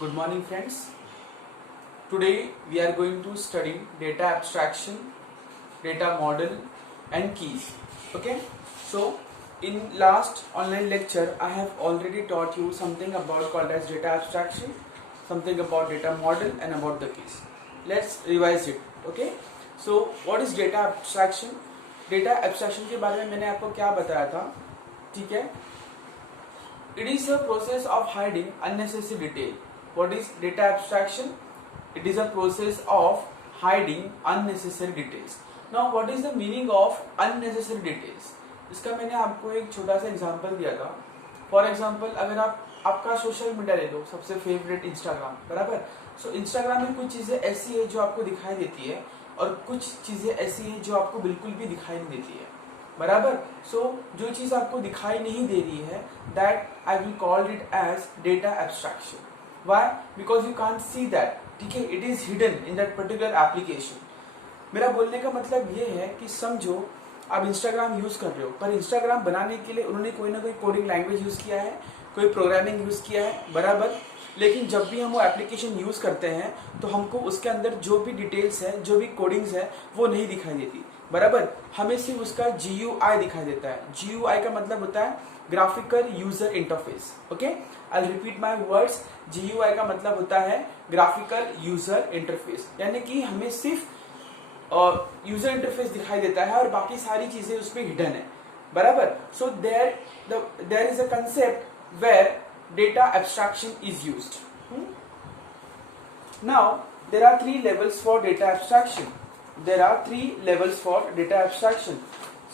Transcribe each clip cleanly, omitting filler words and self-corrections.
Good morning, friends. Today we are going to study data abstraction, data model and keys. Okay, so in last online lecture I have already taught you something about called as data abstraction, something about data model and about the keys. Let's revise it. Okay, so what is data abstraction? Data abstraction के बारे में मैंने आपको क्या बताया था? ठीक है, it is a process of hiding unnecessary detail. What is data abstraction? It is a process of hiding unnecessary details. Now what is the meaning of unnecessary details? इसका मैंने आपको एक छोटा सा एग्जांपल दिया था. फॉर एग्जांपल अगर आपका सोशल मीडिया ले लो, सबसे फेवरेट इंस्टाग्राम, बराबर. सो इंस्टाग्राम में कुछ चीजें ऐसी है जो आपको दिखाई देती है और कुछ चीजें ऐसी है जो आपको बिल्कुल भी दिखाई नहीं देती है, बराबर. सो जो चीज आपको दिखाई नहीं दे रही है, that I will call it as data abstraction. Why? Because you can't see that. ठीक है, it is hidden in that particular application. मेरा बोलने का मतलब ये है कि समझो आप इंस्टाग्राम यूज कर रहे हो, पर इंस्टाग्राम बनाने के लिए उन्होंने कोई ना कोई कोडिंग लैंग्वेज यूज किया है, कोई प्रोग्रामिंग यूज किया है, बराबर. लेकिन जब भी हम वो एप्लीकेशन यूज करते हैं तो हमको उसके अंदर जो भी डिटेल्स है, जो भी कोडिंग्स है, वो नहीं दिखाई देती, बराबर. हमें सिर्फ उसका GUI दिखाई देता है. GUI का मतलब होता है graphical user interface. Okay, I repeat my words. GUI का मतलब होता है ग्राफिकल यूजर इंटरफेस, यानी कि हमें सिर्फ यूजर इंटरफेस दिखाई देता है और बाकी सारी चीजें उसमें हिडन है, बराबर. So there is a concept where data abstraction is used. Now there are three levels for data abstraction. There are three levels for data abstraction.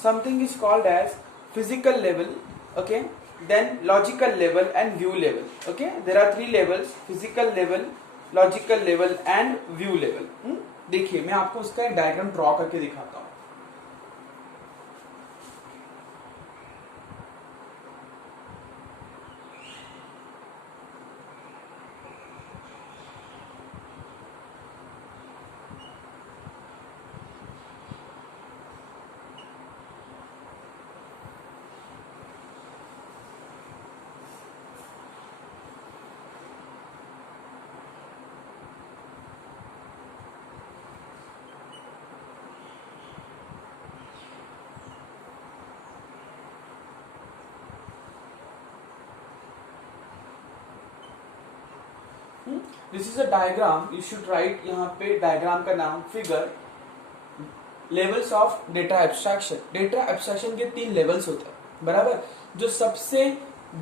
Something is called as physical level, okay, then logical level and view level. Okay, there are three levels: physical level, logical level and view level. देखिए मैं आपको उसका एक diagram draw करके दिखाता हूँ. This is a diagram. You should write यहाँ पे डायग्राम का नाम figure. Levels of data abstraction. Data abstraction के 3 लेवल्स होते हैं, बराबर. जो सबसे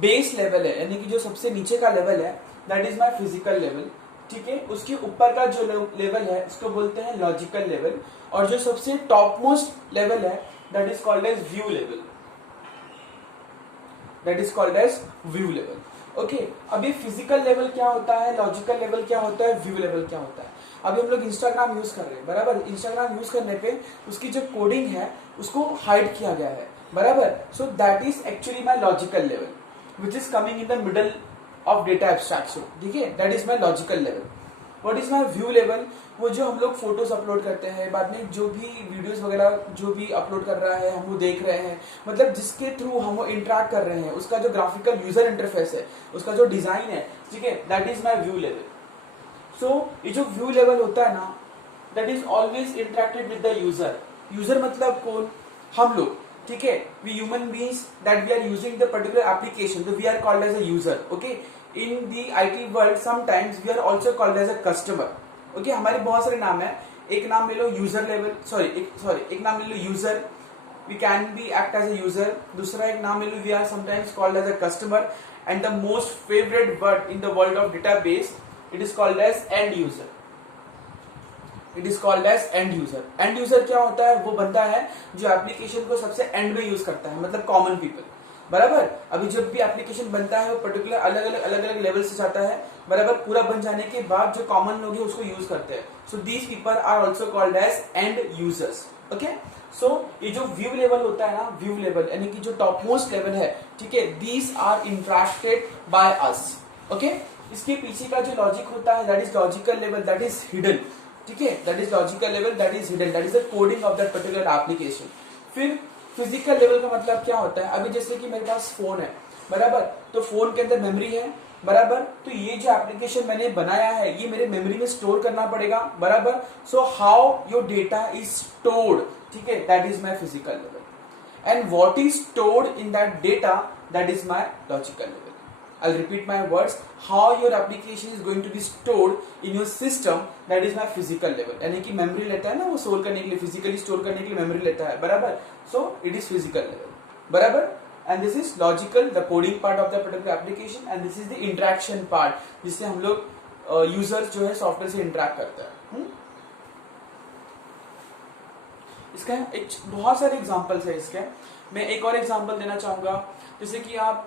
बेस लेवल है, यानी कि जो सबसे नीचे का लेवल है, that is my physical level. ठीक है, उसके ऊपर का जो लेवल है उसको बोलते हैं लॉजिकल लेवल, और जो सबसे टॉप मोस्ट लेवल है that is called as view level. That is called as view level. Okay, अभी फिजिकल लेवल क्या होता है, लॉजिकल लेवल क्या होता है, व्यू लेवल क्या होता है. अभी हम लोग इंस्टाग्राम यूज कर रहे हैं, बराबर. इंस्टाग्राम यूज करने पे उसकी जो कोडिंग है उसको हाइड किया गया है, बराबर. So that is actually my logical level which is coming in the middle of data abstraction. ठीक है, that is my logical level. What is my view level? वो जो हम लोग फोटोज अपलोड करते हैं, बाद में जो भी वीडियोस वगैरह जो भी अपलोड कर रहा है हम वो देख रहे हैं, मतलब जिसके थ्रू हम वो इंटरेक्ट कर रहे हैं, उसका जो ग्राफिकल यूजर इंटरफेस है, उसका जो डिजाइन है, ठीक है, that is my view level. So ये जो व्यू लेवल होता है ना, that is always interacted with the user. User मतलब कौन? हम लोग. ठीक है, we human beings that we are using the particular application, तो we are called as a user. Okay, in the IT world sometimes we are also called as a customer. Okay, हमारे बहुत सारे नाम है. एक नाम ले लो यूजर लेवल, एक नाम ले लो user, we can be act as a user. दूसरा एक नाम ले लो, we are sometimes called as a customer. And the most favourite word in the world of database, it is called as end user. It is called as end user. End user क्या होता है? वो बंदा है जो application को सबसे and में यूज करता है, मतलब कॉमन पीपल, बराबर. अभी जब भी एप्लीकेशन बनता है वो पर्टिकुलर अलग अलग लेवल से जाता है, बराबर. पूरा बन जाने के बाद जो कॉमन लोग हैं उसको यूज करते हैं. So these people are also called as end users. Okay, so ये जो व्यू लेवल होता है ना, व्यू लेवल यानी कि जो टॉप मोस्ट लेवल है, ठीक है, these are interacted by us. Okay, इसके पीछे का जो लॉजिक होता है that is logical level, that is hidden. ठीक है, that is logical level, that is hidden, that is the coding of that particular application. फिर फिजिकल लेवल का मतलब क्या होता है? अभी जैसे कि मेरे पास फोन है, बराबर, तो फोन के अंदर मेमोरी है, बराबर। तो ये जो एप्लीकेशन मैंने बनाया है ये मेरे मेमोरी में स्टोर करना पड़ेगा, बराबर। So how your data is stored, ठीक है, that is my physical level, and what is stored in that data, that is my logical level. I'll repeat my words. How your application is going to be stored in your system, that is my physical level. यानी कि memory लेता है ना वो store करने के लिए, physically store करने के लिए मेमोरी लेता है, बराबर। So it is physical level, बराबर। And this is logical, the coding part of the particular application, and this is the interaction part जिससे हम लोग यूजर्स जो है सॉफ्टवेयर से इंटरेक्ट करता है। इसका एक बहुत सारे एग्जांपल्स है इसके। मैं एक और एग्जांपल देना चाहूंगा, जैसे कि आप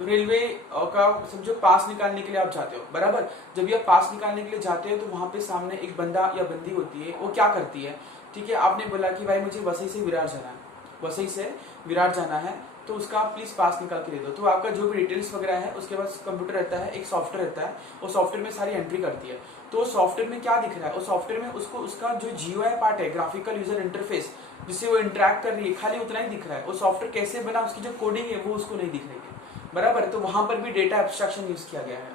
रेलवे का समझो पास निकालने के लिए आप जाते हो, बराबर। जब भी आप पास निकालने के लिए जाते हो तो वहां पे सामने एक बंदा या बंदी होती है, वो क्या करती है, ठीक है, आपने बोला कि भाई मुझे वसई से विरार जाना है, वसई से विरार जाना है, तो उसका आप प्लीज पास निकाल के दे दो। तो आपका जो भी डिटेल्स वगैरह है उसके बाद कंप्यूटर रहता है, एक सॉफ्टवेयर रहता है, वो सॉफ्टवेयर में सारी एंट्री करती है। तो सॉफ्टवेयर में क्या दिख रहा है, उस सॉफ्टवेयर में उसको उसका जो जीयूआई पार्ट है, ग्राफिकल यूजर इंटरफेस, जिससे वो इंटरेक्ट कर रही है, खाली उतना ही दिख रहा है। वो सॉफ्टवेयर कैसे बना, उसकी जो कोडिंग है वो उसको नहीं दिख रही है, बराबर। तो वहां पर भी डेटा एब्स्ट्रैक्शन यूज किया गया है।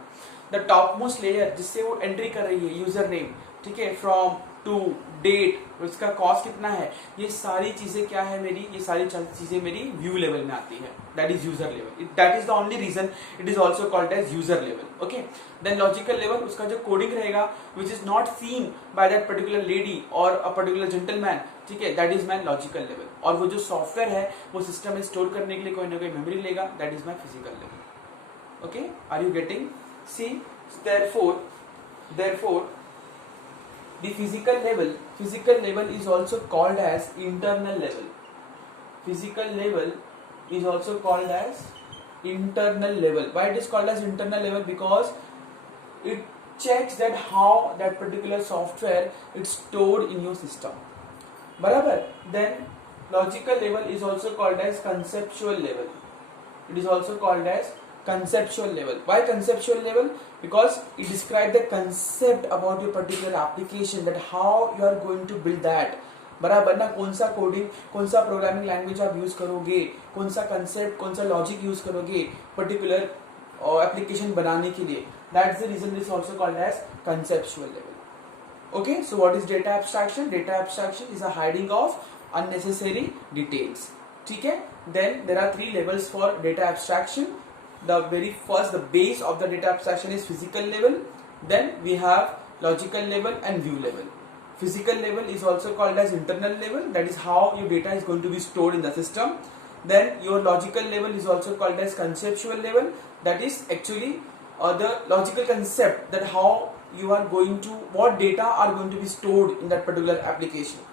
द टॉप मोस्ट लेयर जिससे वो एंट्री कर रही है, यूजर नेम, ठीक है, फ्रॉम टू डेट, इसका कॉस्ट कितना है, ये सारी चीजें क्या है मेरी, ये सारी चीजें मेरी व्यू लेवल में आती है, that is user level. That is the only reason it is also called as user level. Okay, then logical level, उसका जो कोडिंग रहेगा which is not seen by that particular lady और a particular gentleman, ठीक है, that is my logical level. और वो जो software है वो सिस्टम में स्टोर करने के लिए कोई ना कोई मेमोरी लेगा, that is my physical level. Okay, are you getting? See, therefore the physical level is also called as internal level. Physical level is also called as internal level. Why it is called as internal level? Because it checks that how that particular software is stored in your system, barabar. Then logical level is also called as conceptual level. It is also called as conceptual level. Why conceptual level? Because it describes the concept about your particular application, that how you are going to build that, बराबर ना। कौन सा coding, कौन सा programming language आप use करोगे, कौन सा कंसेप्ट, कौन सा लॉजिक यूज करोगे पर्टिकुलर एप्लीकेशन बनाने के लिए, that's the reason this also called as conceptual level. Okay, so what is data abstraction? Data abstraction is a hiding of unnecessary details, ठीक है। Then there are 3 levels for data abstraction. The very first, the base of the data abstraction is physical level. Then we have logical level and view level. Physical level is also called as internal level, that is how your data is going to be stored in the system. Then your logical level is also called as conceptual level, that is actually the logical concept, that how you are going to, what data are going to be stored in that particular application.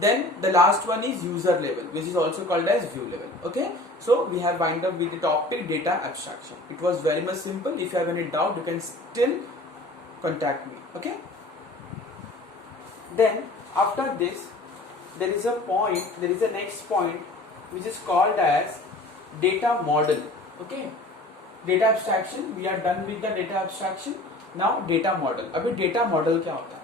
Then the last one is user level, which is also called as view level. Okay, so we have wind up with the topic data abstraction. It was very much simple. If you have any doubt, you can still contact me. Okay, then after this there is a point, there is a next point which is called as data model. Okay, data abstraction, we are done with the data abstraction. Now data model. अभी data model क्या होता है?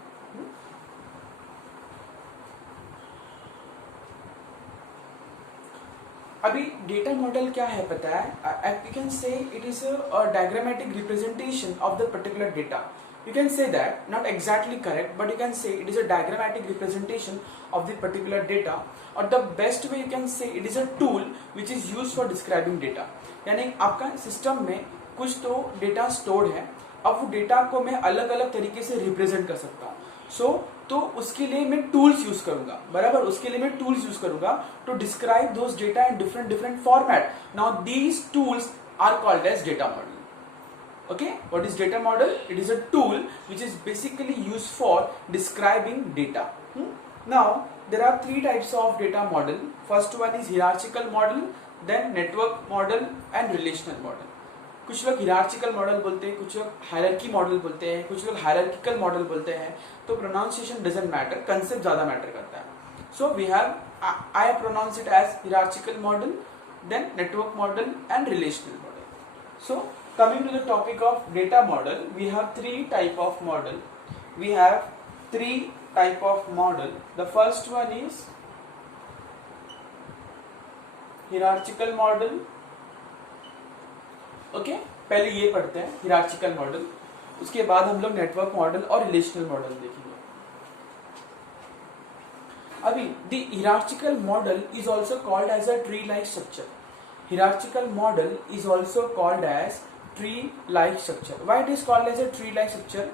अभी data model क्या है पता है? You can say it is a diagrammatic representation of the particular data. You can say that, not exactly correct, but you can say it is a diagrammatic representation of the particular data, or the best way you can say it is a tool which is used for describing data. यानी आपका system में कुछ तो data stored है, अब वो data को मैं अलग अलग तरीके से रिप्रेजेंट कर सकता हूँ. तो उसके लिए मैं टूल्स यूज करूंगा, बराबर. उसके लिए मैं टूल्स यूज करूंगा to describe those data in different format. Now these tools are called as data model. Okay, what is data model? It is a tool which is basically used for describing data. Now there are 3 types of data model. First one is hierarchical model, then network model and relational model. कुछ लोग hierarchical model बोलते हैं, कुछ लोग hierarchy model बोलते हैं, कुछ लोग hierarchical model बोलते हैं. तो pronunciation doesn't matter, concept ज़्यादा matter करता है. So we have, I pronounce it as hierarchical model, then network model and relational model. So coming to the topic of data model, we have 3 type of model. We have 3 type of model. The first one is hierarchical model. Okay, पहले ये पढ़ते हैं hierarchical model, उसके बाद हम लोग network model और relational model देखेंगे। अभी the hierarchical model is also called as a tree like structure. Hierarchical model is also called as tree-like structure. Why it is called as a tree-like structure?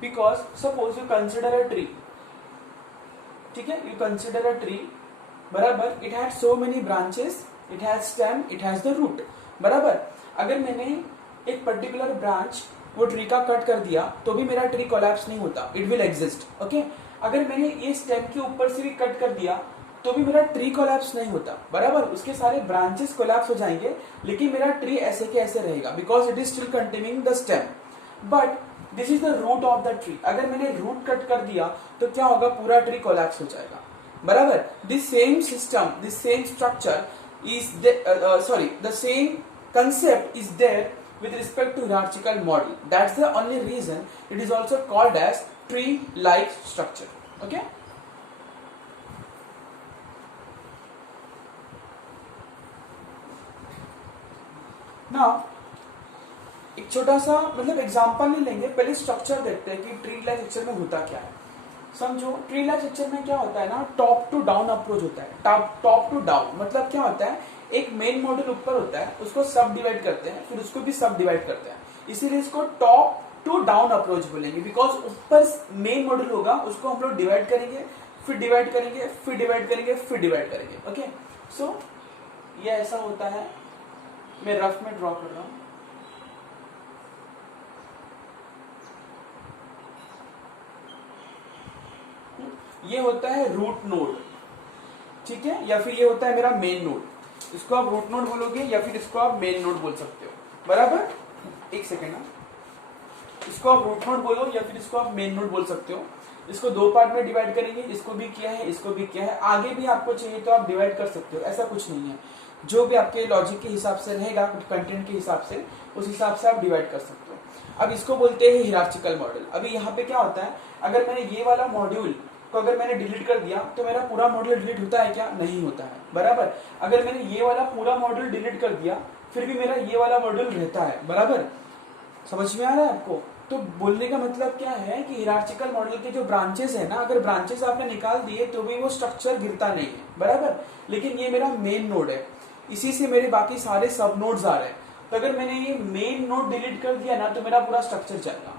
Because suppose you consider a tree. ठीक है, you consider a tree. बराबर, it has so many branches, it has stem, it has the root. बराबर, अगर मैंने एक particular branch वो tree का cut कर दिया तो भी मेरा ट्री कोलैप्स नहीं होता, इट विल एग्जिस्ट। ओके, अगर मैंने ये स्टेम के ऊपर से भी कट कर दिया तो भी मेरा ट्री कोलैप्स नहीं होता। बराबर, उसके सारे ब्रांचेस कोलैप्स हो जाएंगे लेकिन मेरा ट्री ऐसे के ऐसे रहेगा, because it is still containing the stem. But this is the root of the tree. अगर मैंने रूट कट कर दिया तो क्या होगा, पूरा ट्री कोलैप्स हो जाएगा। बराबर, this same system, this same structure is the same concept is there with respect to hierarchical model. That's the only reason it is also called as tree-like structure. Okay? Now, एक छोटा सा मतलब example नहीं लेंगे, पहले structure देखते हैं कि ट्री लाइक स्ट्रक्चर में होता क्या है। समझो, ट्री लाइक स्ट्रक्चर में क्या होता है ना, टॉप टू डाउन अप्रोच होता है। टॉप टू डाउन मतलब क्या होता है, एक मेन मॉडल ऊपर होता है, उसको सब डिवाइड करते हैं, फिर उसको भी सब डिवाइड करते हैं, इसीलिए इसको टॉप टू डाउन अप्रोच बोलेंगे। बिकॉज ऊपर मेन मॉडल होगा, उसको हम लोग डिवाइड करेंगे, फिर डिवाइड करेंगे, फिर डिवाइड करेंगे, फिर डिवाइड करेंगे। ओके, सो ये ऐसा होता है, मैं रफ में ड्रॉ कर रहा हूं। ये होता है रूट नोड, ठीक है, या फिर ये होता है मेरा मेन नोड। इसको आप रूट नोड बोलोगे या फिर इसको आप मेन नोड बोल सकते हो। बराबर, एक सेकेंड, इसको आप रूट नोड बोलो या फिर इसको आप मेन नोड बोल सकते हो। इसको दो पार्ट में डिवाइड करेंगे, इसको भी किया है, इसको भी किया है, आगे भी आपको चाहिए तो आप डिवाइड कर सकते हो, ऐसा कुछ नहीं है। जो भी आपके लॉजिक के हिसाब से रहेगा, कंटेंट के हिसाब से, उस हिसाब से आप डिवाइड कर सकते हो। अब इसको बोलते हैं हिरार्चिकल मॉडल। अभी यहाँ पे क्या होता है, अगर मैंने ये वाला मॉड्यूल तो अगर मैंने डिलीट कर दिया तो मेरा पूरा मॉड्यूल डिलीट होता है क्या, नहीं होता है। बराबर, अगर मैंने ये वाला पूरा मॉड्यूल डिलीट कर दिया फिर भी मेरा ये वाला मॉड्यूल रहता है। बराबर, समझ में आ रहा है आपको? तो बोलने का मतलब क्या है कि हिरार्चिकल मॉडल के जो ब्रांचेस है ना, अगर ब्रांचेस आपने निकाल दिए तो भी वो स्ट्रक्चर गिरता नहीं है। बराबर, लेकिन ये मेरा मेन नोड है, इसी से मेरे बाकी सारे सब नोड्स आ रहे हैं। तो अगर मैंने ये मेन नोड डिलीट कर दिया ना तो मेरा पूरा स्ट्रक्चर जाएगा।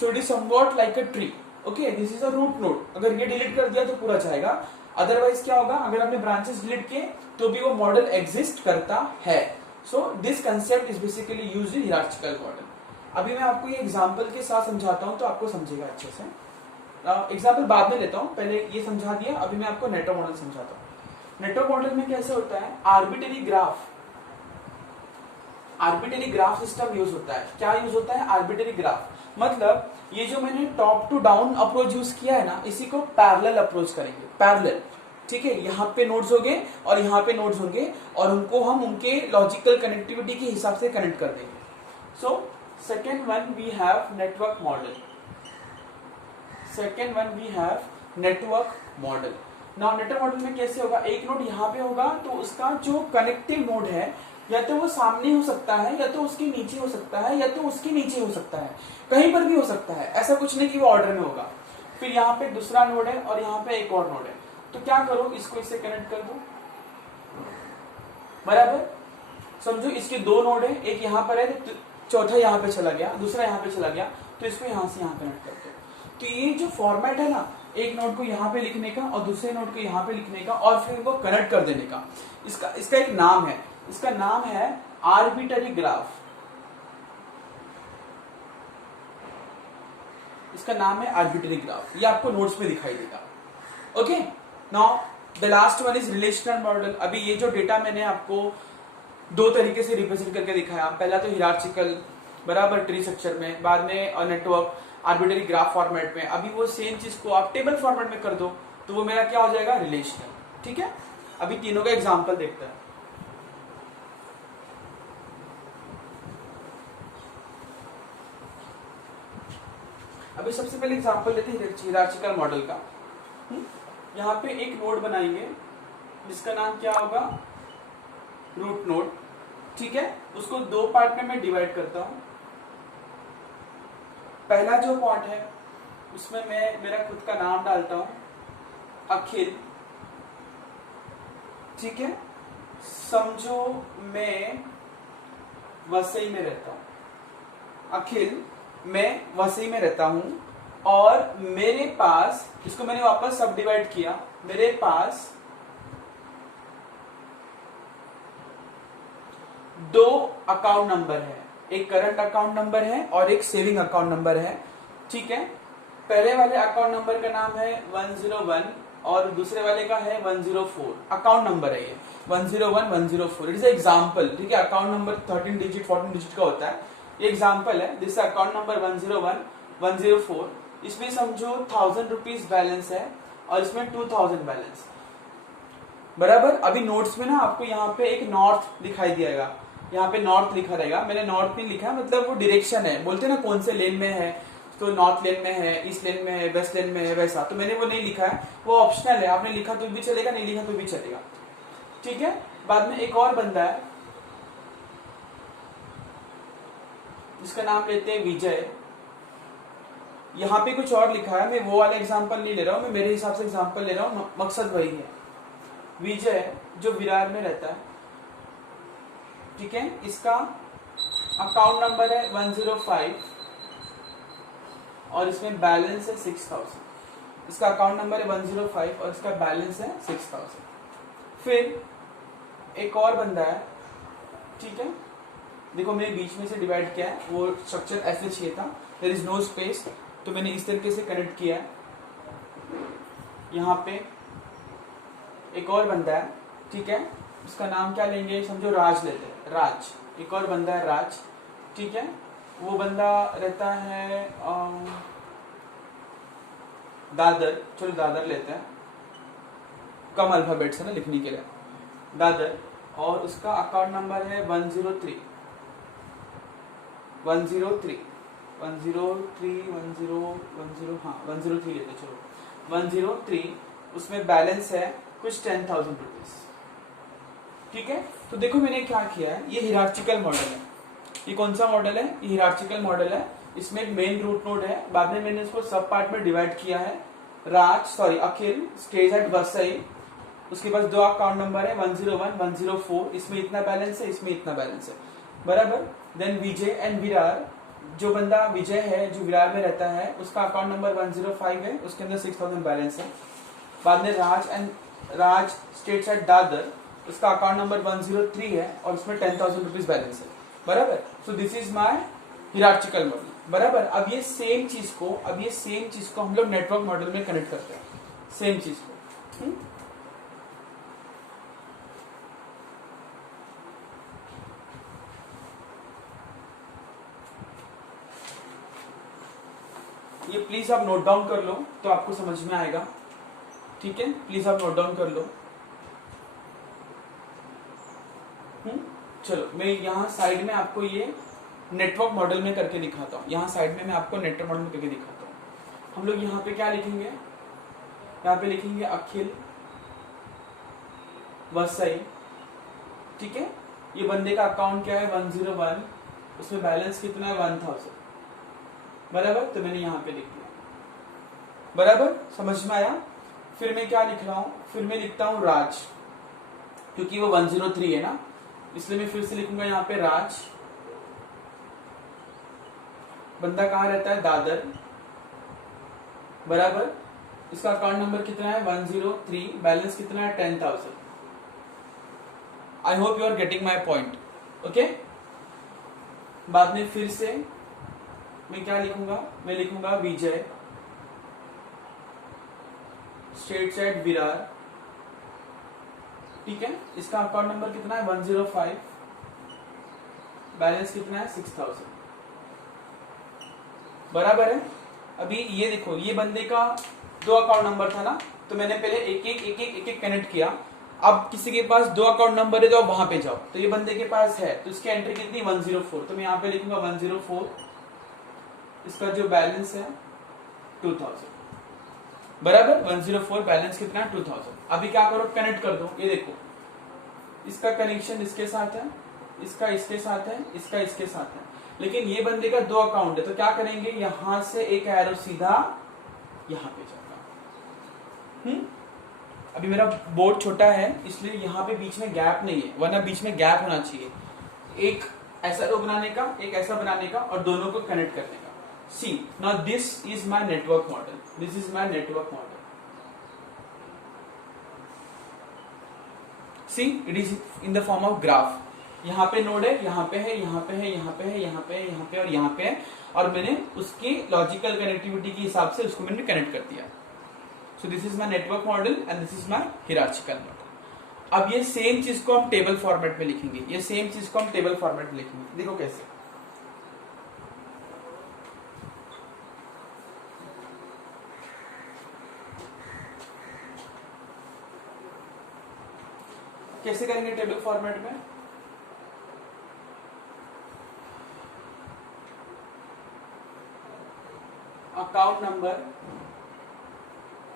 So it is somewhat like a tree. Okay, this is a root node. अगर ये डिलीट कर दिया तो पूरा जाएगा, अदरवाइज क्या होगा, अगर आपने ब्रांचेस डिलीट किए तो भी वो मॉडल एग्जिस्ट करता है। So this concept is basically used in hierarchical model. अभी मैं आपको ये एग्जांपल के साथ समझाता हूं तो आपको समझेगा अच्छे से। एग्जांपल बाद में लेता हूं, पहले ये समझा दिया, अभी मैं आपको नेटवर्क मॉडल समझाता हूं। नेटवर्क मॉडल में कैसे होता है, आर्बिट्रेरी ग्राफ सिस्टम यूज होता है। क्या यूज होता है, आर्बिट्रेरी ग्राफ। मतलब ये जो मैंने top to down approach use किया है ना, इसी को पैरेलल अप्रोच करेंगे। पैरेलल, ठीक है, यहाँ पे नोड्स होंगे और यहाँ पे नोड्स होंगे और उनको हम उनके लॉजिकल कनेक्टिविटी के हिसाब से कनेक्ट कर देंगे। So second one we have network model. Now network model में कैसे होगा, एक नोड यहाँ पे होगा तो उसका जो कनेक्टिव नोड है या तो वो सामने हो सकता है, या तो उसके नीचे हो सकता है, या तो उसके नीचे हो सकता है, कहीं पर भी हो सकता है। ऐसा कुछ नहीं कि वो ऑर्डर में होगा। फिर यहाँ पे दूसरा नोड है और यहाँ पे एक और नोड है, तो क्या करो, इसको इससे कनेक्ट कर दो। बराबर, समझो इसके दो नोड है, एक यहाँ पर है तो चौथा यहाँ पे चला गया, दूसरा यहाँ पे चला गया, तो इसको यहाँ से यहाँ कनेक्ट कर दो। तो ये जो फॉर्मेट है ना, एक नोड को यहाँ पे लिखने का और दूसरे नोड को यहाँ पे लिखने का और फिर इनको कनेक्ट कर देने का, इसका एक नाम है। इसका नाम है आर्बिट्रेरी ग्राफ। इसका नाम है आर्बिट्रेरी ग्राफ। ये आपको नोट्स में दिखाई देगा। Okay, now the last one is relational model. अभी ये जो डेटा मैंने आपको दो तरीके से रिप्रेजेंट करके दिखाया, पहला तो हिरार्चिकल बराबर ट्री स्ट्रक्चर में, बाद में नेटवर्क आर्बिट्रेरी ग्राफ फॉर्मेट में। अभी वो सेम चीज को आप टेबल फॉर्मेट में कर दो तो वो मेरा क्या हो जाएगा, रिलेशनल। ठीक है, अभी तीनों का एग्जांपल देखते हैं। अभी सबसे पहले एग्जांपल लेते हैं हिरार्चिकल मॉडल का। यहाँ पे एक नोड बनाएंगे जिसका नाम क्या होगा, रूट नोड। ठीक है, उसको दो पार्ट में मैं डिवाइड करता हूं। पहला जो पार्ट है उसमें मैं मेरा खुद का नाम डालता हूं, अखिल। ठीक है, समझो मैं वसई में रहता हूं, अखिल मैं वसई में रहता हूं और मेरे पास, इसको मैंने वापस सब डिवाइड किया, मेरे पास दो अकाउंट नंबर है, एक करंट अकाउंट नंबर है और एक सेविंग अकाउंट नंबर है। ठीक है, पहले वाले अकाउंट नंबर का नाम है 101 और दूसरे वाले का है 104। अकाउंट नंबर है ये 101 104। It is example. ठीक है, अकाउंट नंबर 13 डिजिट 14 डिजिट का होता है, ये एग्जाम्पल है। This account number 101 104। इसमें समझो 1000 रुपीज बैलेंस है और इसमें 2000 बैलेंस। बराबर। अभी नोट्स में ना आपको यहाँ पे एक नॉर्थ दिखाई दिएगा, यहाँ पे नॉर्थ लिखा रहेगा। मैंने नॉर्थ नहीं लिखा, मतलब वो डायरेक्शन है, बोलते हैं ना कौन से लेन में है, तो नॉर्थ लेन में है, ईस्ट लेन में है, वेस्ट लेन में है, वैसा। तो मैंने वो नहीं लिखा है, वो ऑप्शनल है। आपने लिखा तो भी चलेगा, नहीं लिखा तो भी चलेगा। ठीक है, बाद में एक और बंदा है, जिसका नाम लेते हैं विजय। यहाँ पे कुछ और लिखा है, मैं वो वाला एग्जाम्पल नहीं ले रहा हूँ, मैं मेरे हिसाब से एग्जाम्पल ले रहा हूँ, मकसद वही है। विजय जो विरार में रहता है, ठीक है, इसका अकाउंट नंबर है 105 और इसमें बैलेंस है 6000। इसका अकाउंट नंबर है 105 और इसका बैलेंस है 6000। फिर एक और बंदा है, ठीक है, देखो मैंने बीच में से डिवाइड किया है, वो स्ट्रक्चर ऐसे चाहिए था, देयर इज नो स्पेस, तो मैंने इस तरीके से कनेक्ट किया है। यहाँ पे एक और बंदा है, ठीक है, उसका नाम क्या लेंगे, समझो राज लेते हैं, राज। एक और बंदा है राज, ठीक है, वो बंदा रहता है दादर। चलो दादर लेते हैं, कम अल्फाबेट से ना लिखने के लिए, दादर। और उसका अकाउंट नंबर है 103 103 हाँ 103 लेते, चलो 103। उसमें बैलेंस है कुछ 10,000 रुपीज। ठीक है, तो देखो मैंने क्या किया है, ये हिरार्चिकल मॉडल है। ये कौन सा मॉडल है, ये हिरार्चिकल मॉडल है। इसमें एक मेन रूट नोड है, बाद में मैंने इसको सब पार्ट में डिवाइड किया है। अखिल स्टेज एट वसई, उसके पास दो अकाउंट नंबर है 101 104, इसमें इतना बैलेंस है, इसमें इतना बैलेंस है, बराबर। देन विजय एंड विरार, जो बंदा विजय है जो विरार में रहता है, उसका अकाउंट नंबर 105 है, उसके अंदर 6000 बैलेंस है। बाद में राज स्टेट्स एट दादर, उसका अकाउंट नंबर 103 है और उसमें 10,000 रुपीज बैलेंस है, बराबर। सो this is my hierarchical model, बराबर। अब ये सेम चीज को हम लोग नेटवर्क मॉडल में कनेक्ट करते हैं, सेम चीज को। ये प्लीज आप नोट डाउन कर लो तो आपको समझ में आएगा। ठीक है, प्लीज आप नोट डाउन कर लो। चलो मैं यहाँ साइड में आपको ये नेटवर्क मॉडल में करके दिखाता हूँ। यहाँ साइड में मैं आपको नेटवर्क मॉडल में करके दिखाता हूँ। हम लोग यहाँ पे क्या लिखेंगे, यहाँ पे लिखेंगे अखिल वसई। ठीक है, ये बंदे का अकाउंट क्या है 101, उसमें बैलेंस कितना है 1000, बराबर। तो मैंने यहाँ पे लिख दिया, बराबर, समझ में आया। फिर मैं क्या लिख रहा हूँ, फिर मैं लिखता हूँ राज, क्योंकि वो 103 है ना, इसलिए मैं फिर से लिखूंगा यहाँ पे राज। बंदा कहाँ रहता है, दादर, बराबर। इसका अकाउंट नंबर कितना है 103, बैलेंस कितना है 10,000। I hope you are getting my point, okay. बाद में फिर से मैं क्या लिखूंगा, मैं लिखूंगा विजय स्टेट एट विरार। ठीक है, इसका अकाउंट नंबर कितना है 105, बैलेंस कितना है 6000, बराबर है। अभी ये देखो, ये बंदे का दो अकाउंट नंबर था ना, तो मैंने पहले एक एक कनेक्ट किया। अब किसी के पास दो अकाउंट नंबर है तो आप वहां पे जाओ, तो ये बंदे के पास है, तो इसकी एंट्री कितनी 104, तो मैं यहाँ पे लिखूंगा 104। इसका जो बैलेंस है 2000, बराबर। 104 बैलेंस कितना है 2000। अभी क्या करो, कनेक्ट कर दो। ये देखो, इसका कनेक्शन इसके साथ है, इसका इसके साथ है, इसका इसके साथ है, लेकिन ये बंदे का 2 अकाउंट है, तो क्या करेंगे, यहां से एक एरो सीधा यहां पे जाएगा। अभी मेरा बोर्ड छोटा है इसलिए यहाँ पे बीच में गैप नहीं है, वरना बीच में गैप होना चाहिए, एक ऐसा रो बनाने का, एक ऐसा बनाने का और दोनों को कनेक्ट करने का। See now this is my network model, this is my network model. See it is in the form of graph. यहाँ पे नोड है, यहाँ पे है, यहाँ पे है, यहाँ पे है, यहाँ पे है, यहाँ पे और यहाँ पे है, और मैंने उसकी लॉजिकल कनेक्टिविटी के हिसाब से उसको मैंने कनेक्ट कर दिया। So this is my network model and this is my hierarchical model. अब ये सेम चीज को हम टेबल फॉर्मेट में लिखेंगे, ये सेम चीज को हम टेबल फॉर्मेट में लिखेंगे। देखो कैसे, कैसे करेंगे टेबल फॉर्मेट में। अकाउंट नंबर,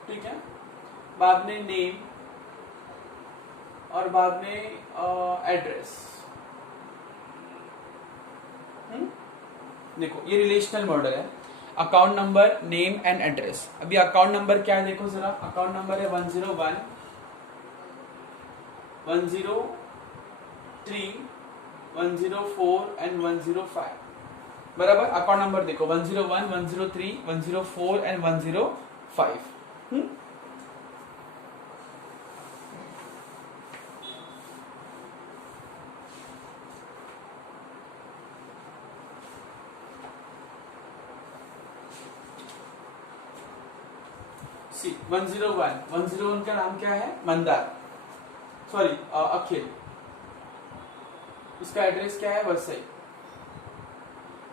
ठीक है, बाद में नेम और बाद में एड्रेस। देखो ये रिलेशनल मॉडल है, account number, name and address. अभी अकाउंट नंबर क्या है देखो जरा, अकाउंट नंबर है 101, 103, 104 एंड 105। बराबर, अकाउंट नंबर देखो 101, 103, 104 एंड 105। सी 101, 101 का नाम क्या है, मंदार, सॉरी अखिल, उसका एड्रेस क्या है, वसई।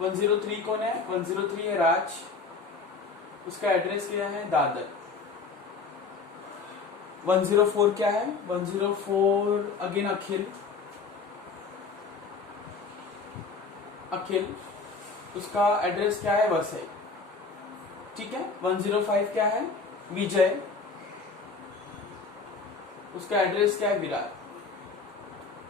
103 कौन है, 103 है राज, उसका एड्रेस क्या है, दादर। 104 क्या है, 104 अगेन अखिल, अखिल, उसका एड्रेस क्या है, वसई, ठीक है। 105 क्या है, विजय, उसका एड्रेस क्या है, विरार।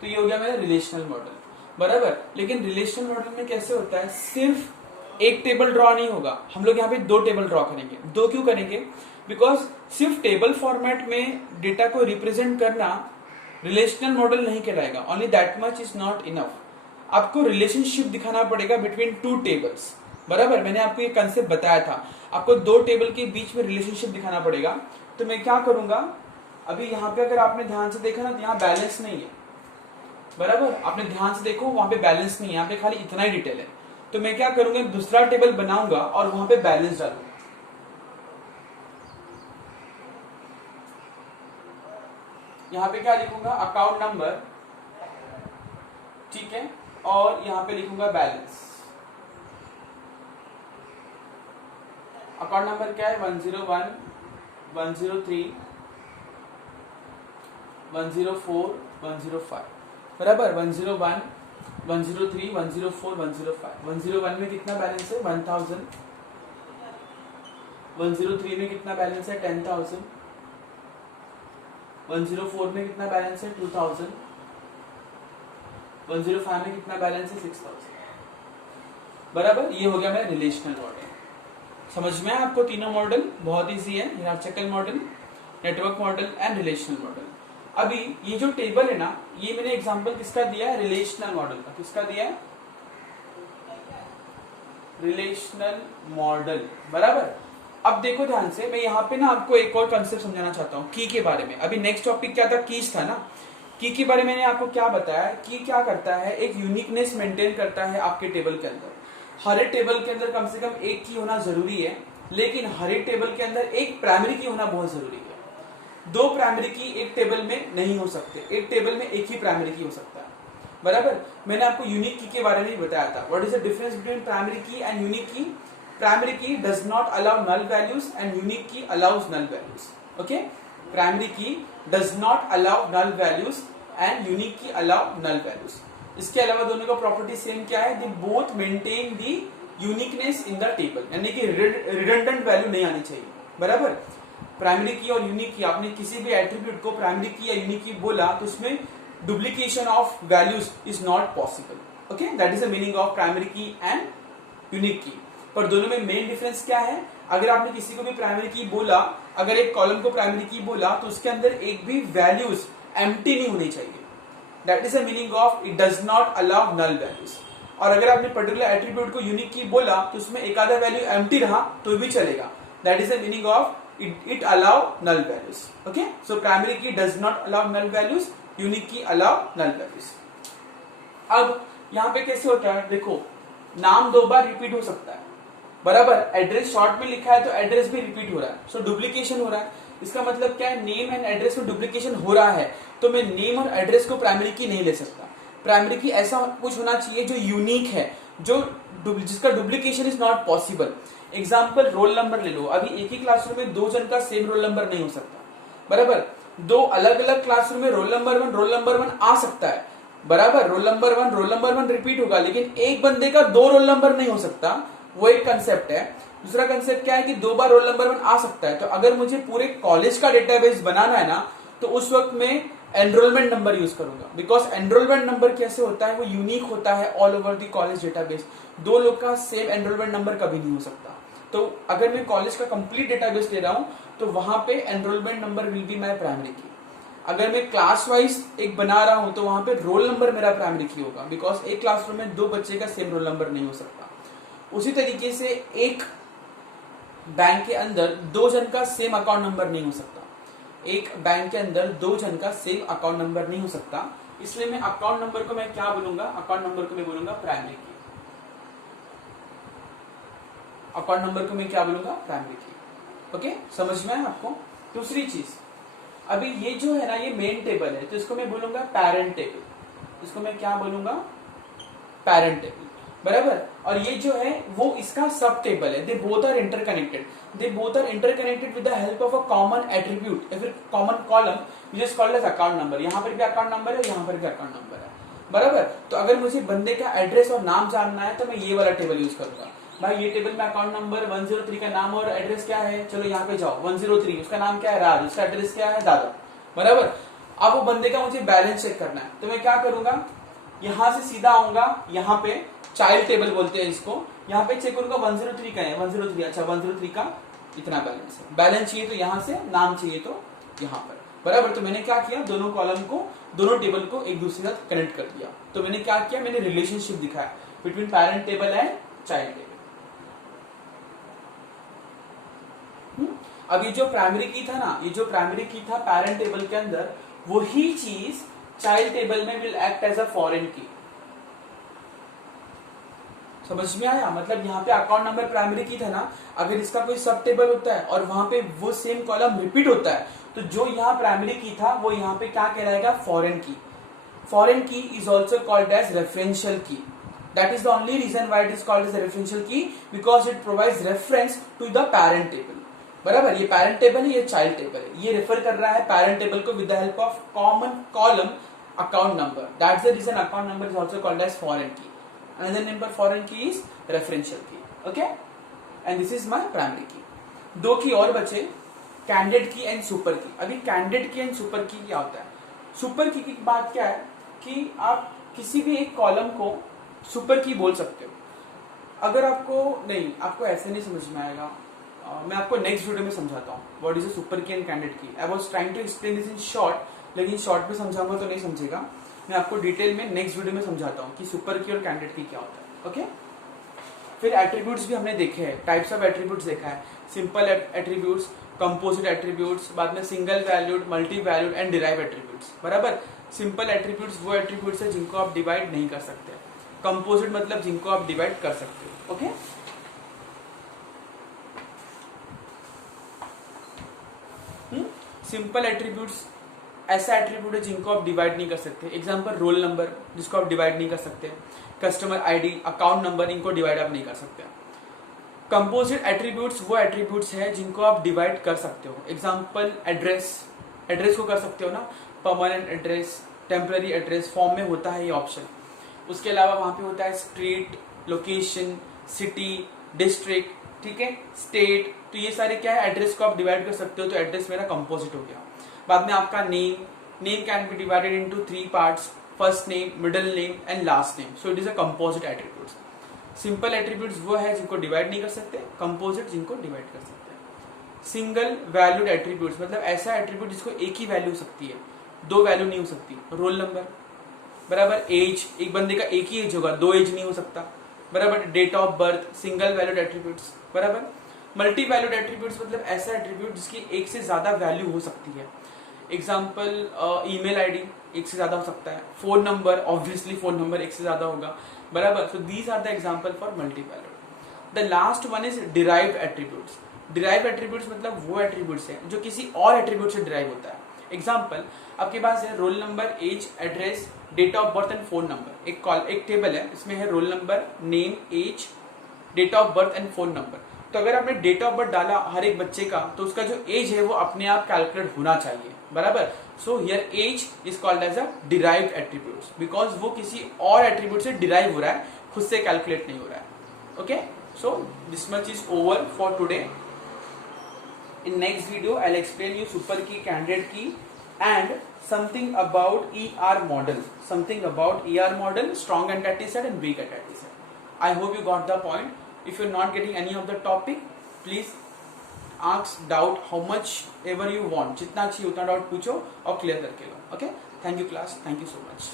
तो ये हो गया मेरा रिलेशनल मॉडल, बराबर। लेकिन रिलेशनल मॉडल में कैसे होता है, सिर्फ एक टेबल ड्रॉ नहीं होगा, हम लोग यहाँ पे 2 टेबल ड्रॉ करेंगे। 2 क्यों करेंगे, बिकॉज सिर्फ टेबल फॉर्मेट में डेटा को रिप्रेजेंट करना रिलेशनल मॉडल नहीं कहलाएगा, only that much is not enough. आपको रिलेशनशिप दिखाना पड़ेगा बिटवीन 2 टेबल्स, बराबर। मैंने आपको ये कंसेप्ट बताया था, आपको 2 टेबल के बीच में रिलेशनशिप दिखाना पड़ेगा। तो मैं क्या करूंगा, अभी यहाँ पे अगर आपने ध्यान से देखा ना तो यहाँ बैलेंस नहीं है, बराबर। आपने ध्यान से देखो वहां पे बैलेंस नहीं है, यहाँ पे खाली इतना ही डिटेल है। तो मैं क्या करूंगा, दूसरा टेबल बनाऊंगा और वहां पे बैलेंस डालूंगा। यहाँ पे क्या लिखूंगा, अकाउंट नंबर, ठीक है, और यहाँ पे लिखूंगा बैलेंस। अकाउंट नंबर क्या है, 101, 103, 104, 105, बराबर। 101, 103, 104, 105। 101 में कितना बैलेंस है, 1000। 103 में कितना बैलेंस है, 10,000। 104 में कितना बैलेंस है, 2000। 105 में कितना बैलेंस है, 6000, बराबर। ये हो गया मेरा रिलेशनल मॉडल। समझ में आपको तीनों मॉडल बहुत इजी है, hierarchical model, network model and relational model. अभी ये जो टेबल है ना, ये मैंने एग्जांपल किसका दिया है, रिलेशनल मॉडल का। किसका दिया है, रिलेशनल मॉडल, बराबर। अब देखो ध्यान से, मैं यहाँ पे ना आपको एक और कंसेप्ट समझाना चाहता हूँ, की के बारे में। अभी नेक्स्ट टॉपिक क्या था, कीज था ना। की के बारे में मैंने आपको क्या बताया, की क्या करता है, एक यूनिकनेस मेंटेन करता है आपके टेबल के अंदर। हर एक टेबल के अंदर कम से कम एक की होना जरूरी है, लेकिन हर एक टेबल के अंदर एक प्राइमरी की होना बहुत जरूरी है। 2 प्राइमरी की एक टेबल में नहीं हो सकते, एक टेबल में एक ही प्राइमरी की हो सकता है, बराबर। मैंने आपको यूनिक की के बारे में ही बताया था, what is the difference between primary key and unique key. Primary key does not allow null values and unique key allows null values, okay. Primary key does not allow null values and unique key allow null values. इसके अलावा दोनों का property same क्या है, they both maintain the uniqueness in the table, यानी कि redundant value नहीं आनी चाहिए, बराबर। प्राइमरी की और यूनिक की, आपने किसी भी एट्रीब्यूट को प्राइमरी की या यूनिक की बोला तो उसमें duplication of values is not possible. Okay, that is the meaning of primary key and unique key. पर दोनों में मेन डिफरेंस क्या है? अगर आपने किसी को भी प्राइमरी की बोला, अगर एक कॉलम को प्राइमरी की बोला तो उसके अंदर एक भी वैल्यूज एम्प्टी नहीं होनी चाहिए. That is the meaning of it does not allow null values. और अगर आपने पर्टिकुलर एट्रीब्यूट को यूनिक की बोला तो उसमें एक आधा वैल्यू एम्प्टी रहा तो भी चलेगा. That is the meaning of it allow null values. Okay, so primary key does not allow null values, unique key allow null values. अब यहाँ पे कैसे होता है? देखो, नाम दो बार रिपीट हो सकता है, बराबर. एड्रेस शॉर्ट में लिखा है तो एड्रेस भी रिपीट हो रहा है, सो डुप्लीकेशन हो रहा है. इसका मतलब क्या है? नेम एंड एड्रेस में डुप्लीकेशन हो रहा है तो मैं नेम और एड्रेस को प्राइमरी की नहीं ले सकता. प्राइमरी की ऐसा कुछ होना चाहिए जो यूनिक है, जो जिसका duplication is not possible. Example, roll number ले लो. अभी एक ही क्लासरूम में दो जन का सेम रोल नंबर नहीं हो सकता, बराबर. दो अलग अलग क्लासरूम में रोल नंबर वन आ सकता है, बराबर. रोल नंबर वन रिपीट होगा, लेकिन एक बंदे का दो रोल नंबर नहीं हो सकता. वो एक कंसेप्ट है. दूसरा कंसेप्ट क्या है कि दो बार रोल नंबर वन आ सकता है. तो अगर मुझे पूरे कॉलेज का डेटाबेस बनाना है ना, तो उस वक्त में एनरोलमेंट नंबर यूज करूंगा. बिकॉज एनरोलमेंट नंबर कैसे होता है? वो यूनिक होता है all over the college database. दो लोग का सेम एनरोलमेंट नंबर कभी नहीं हो सकता. तो अगर मैं कॉलेज का कंप्लीट डेटाबेस ले रहा हूं तो वहां पे enrolment number will be my primary की. अगर मैं क्लास वाइज एक बना रहा हूं तो वहां पे रोल नंबर मेरा प्राइमरी की होगा, बिकॉज एक क्लासरूम में दो बच्चे का सेम रोल नंबर नहीं हो सकता. उसी तरीके से एक बैंक के अंदर दो जन का सेम अकाउंट नंबर नहीं हो सकता. एक बैंक के अंदर दो जन का सेम अकाउंट नंबर नहीं हो सकता. इसलिए मैं अकाउंट नंबर को मैं क्या बोलूंगा? अकाउंट नंबर को मैं बोलूंगा प्राइमरी की. अकाउंट नंबर को मैं क्या बोलूंगा? प्राइमरी की. ओके, समझ में है आपको? दूसरी चीज, अभी ये जो है ना, ये मेन टेबल है तो इसको मैं बोलूंगा पेरेंट टेबल. इसको मैं क्या बोलूंगा? पेरेंट टेबल, बराबर. और ये जो है वो इसका सब टेबल है. They both are interconnected. They both are interconnected with the help of a common attribute या फिर common column which is called as account number. यहाँ पर भी अकाउंट नंबर है, यहाँ पर भी अकाउंट नंबर है, बराबर. तो अगर मुझे बंदे का एड्रेस और नाम जानना है तो मैं ये वाला टेबल यूज करूंगा. भाई ये टेबल में अकाउंट नंबर 103 का नाम और एड्रेस क्या है? चलो यहाँ पे जाओ. 103 उसका नाम क्या है? राज. उसका एड्रेस क्या है? दादा, बराबर. अब वो बंदे का मुझे बैलेंस चेक करना है तो मैं क्या करूंगा? यहां से सीधा आऊंगा, यहाँ पे चाइल्ड टेबल बोलते हैं इसको. यहाँ पे चेक करूंगा 103 का है, 103. अच्छा, 103 का इतना बैलेंस है. बैलेंस चाहिए तो यहाँ से, नाम चाहिए तो यहाँ पर, बराबर. तो मैंने क्या किया? दोनों कॉलम को, दोनों टेबल को एक दूसरे के साथ कनेक्ट कर दिया. तो मैंने क्या किया? मैंने रिलेशनशिप दिखाया between parent table and child table. अब ये जो प्राइमरी की था ना, ये जो प्राइमरी की था पेरेंट टेबल के अंदर, वही चीज चाइल्ड टेबल में will act as a foreign key. समझ में आया? मतलब यहाँ पे अकाउंट नंबर प्राइमरी की था ना, अगर इसका कोई सब टेबल होता है और वहां पे वो सेम कॉलम रिपीट होता है तो जो यहाँ प्राइमरी की था वो यहाँ पे क्या कहलाएगा? Foreign key. Foreign key is also called as referential key. That is the only reason why it is called as a referential key, because it provides reference to the parent table. बराबर. ये parent table है, ये child table है. ये refer कर रहा है parent table को with the help of common column account number. That's the reason account number is also called as foreign key. Another name for foreign key is referential key. Okay? And this is my primary key. दो की और बचे, candidate key and super key. अभी candidate key and super key क्या होता है? super key की बात क्या है कि आप किसी भी एक कॉलम को सुपर की बोल सकते हो. अगर आपको नहीं, आपको ऐसे नहीं समझ में आएगा. मैं आपको नेक्स्ट वीडियो में समझाता हूँ what is a super key and candidate key. I was trying to explain this in short, लेकिन शॉर्ट में समझाऊंगा तो नहीं समझेगा. मैं आपको डिटेल में नेक्स्ट वीडियो में समझाता हूँ कि सुपर की और कैंडिडेट की क्या होता है. ओके. फिर एट्रीब्यूट्स भी हमने देखे हैं, टाइप्स ऑफ एट्रीब्यूट्स देखा है. सिंपल एट्रीब्यूट्स, कंपोजिट एट्रीब्यूट्स, बाद में single valued, multi valued and derive attributes, बराबर. सिंपल एट्रीब्यूट्स वो एट्रीब्यूट्स है जिनको आप डिवाइड नहीं कर सकते. कंपोजिट मतलब जिनको आप डिवाइड कर सकते हो. ओके. सिंपल एट्रीब्यूट्स ऐसा एट्रीब्यूट है जिनको आप डिवाइड नहीं कर सकते. एग्जांपल, रोल नंबर जिसको आप डिवाइड नहीं कर सकते. कस्टमर आईडी, अकाउंट नंबर, इनको डिवाइड आप नहीं कर सकते. कंपोजिट एट्रीब्यूट्स वो एट्रीब्यूट्स है जिनको आप डिवाइड कर सकते हो. Example, address. एड्रेस को कर सकते हो ना, permanent address, temporary address, form में होता है ये ऑप्शन. उसके अलावा वहां पे होता है स्ट्रीट, लोकेशन, सिटी, डिस्ट्रिक्ट, ठीक है, स्टेट. तो ये सारे क्या है? एड्रेस को आप डिवाइड कर सकते हो. तो एड्रेस मेरा कंपोजिट हो गया. बाद में आपका name, name can be divided into three parts: first name, middle name and last name. So it is a composite attributes. Simple attributes वो है जिनको डिवाइड नहीं कर सकते, कंपोजिट जिनको डिवाइड कर सकते हैं। सिंगल वैल्यूड एट्रीब्यूट्स मतलब ऐसा एट्रीब्यूट जिसको एक ही वैल्यू हो सकती है, दो वैल्यू नहीं हो सकती। रोल नंबर बराबर एज, एक बंदे का एक ही एज होगा, दो एज नहीं हो सकता बराबर। Date of birth single valued attributes बराबर। मल्टी वैल्यूड एट्रीब्यूट्स मतलब ऐसा एट्रीब्यूट जिसकी एक से ज्यादा वैल्यू हो सकती है। एग्जाम्पल ईमेल आईडी एक से ज्यादा हो सकता है, phone number obviously phone number एक से ज्यादा होगा बराबर। So these are the example for multi valued. The last one is derived attributes. Derived attributes मतलब वो एट्रीब्यूट्स है जो किसी और एट्रीब्यूट से डिराइव होता है। एग्जाम्पल आपके पास है roll number, age, address, date of birth and phone number. एक टेबल है, इसमें है roll number, name, age, date of birth and phone number. तो अगर आपने डेट ऑफ बर्थ डाला हर एक बच्चे का तो उसका जो एज है वो अपने आप कैलकुलेट होना चाहिए बराबर। So here age is called as a derived attributes because वो किसी और एट्रीब्यूट से डिराइव हो रहा है, खुद से कैलकुलेट नहीं हो रहा है। Okay, so this much is over for today. In next video, I'll explain you super key, candidate key, and something about ER model. Something about ER model, strong entity set and weak entity set. I hope you got the point. If you're not getting any of the topic, please ask doubt how much ever you want. जितना चाहिए उतना doubt पूछो और clear करके लो. Okay? Thank you class. Thank you so much.